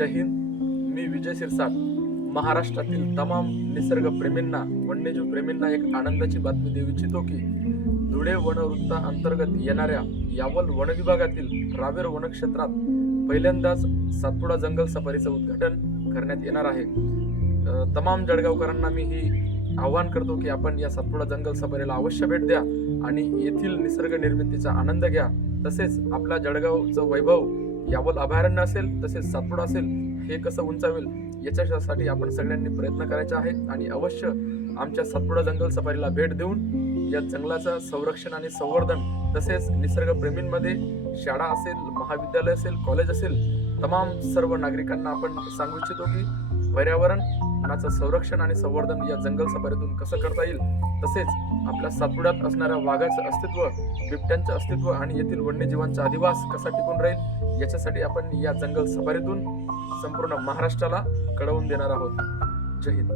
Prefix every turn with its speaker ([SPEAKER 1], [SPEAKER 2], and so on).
[SPEAKER 1] जय हिंद. मी विजय सिरसाट. महाराष्ट्रातील तमाम निसर्गप्रेमींना वन्यजीव प्रेमींना एक आनंदाची बातमी देऊ इच्छितो की धुळे वनवृत्ता अंतर्गत येणाऱ्या यावल वन विभागातील रावेर वनक्षेत्रात पहिल्यांदाच सातपुडा जंगल सफारीचं उद्घाटन करण्यात येणार आहे. तमाम जळगावकरांना मी ही आवाहन करतो की आपण या सातपुडा जंगल सफारीला अवश्य भेट द्या आणि येथील निसर्ग निर्मितीचा आनंद घ्या. तसेच आपला जळगावचं वैभव यावल अभयारण्य असेल तसेच सातपुडा असेल हे कसं उंचावेल याच्यासाठी आपण सगळ्यांनी प्रयत्न करायचे आहे आणि अवश्य आमच्या सातपुडा जंगल सफारीला भेट देऊन या जंगलाचं संरक्षण आणि संवर्धन तसेच निसर्गप्रेमींमध्ये शाळा असेल महाविद्यालय असेल कॉलेज असेल तमाम सर्व नागरिकांना आपण सांगू इच्छितो की पर्यावरणाचं संरक्षण आणि संवर्धन या जंगल सफारीतून कसं करता येईल तसेच आपल्या सातपुड्यात असणाऱ्या वाघाचं अस्तित्व बिबट्यांचं अस्तित्व आणि येथील वन्यजीवांचा अधिवास कसा टिकून राहील याच्यासाठी आपण या जंगल सफारीतून संपूर्ण महाराष्ट्राला कळवून देणार आहोत. जय हिंद.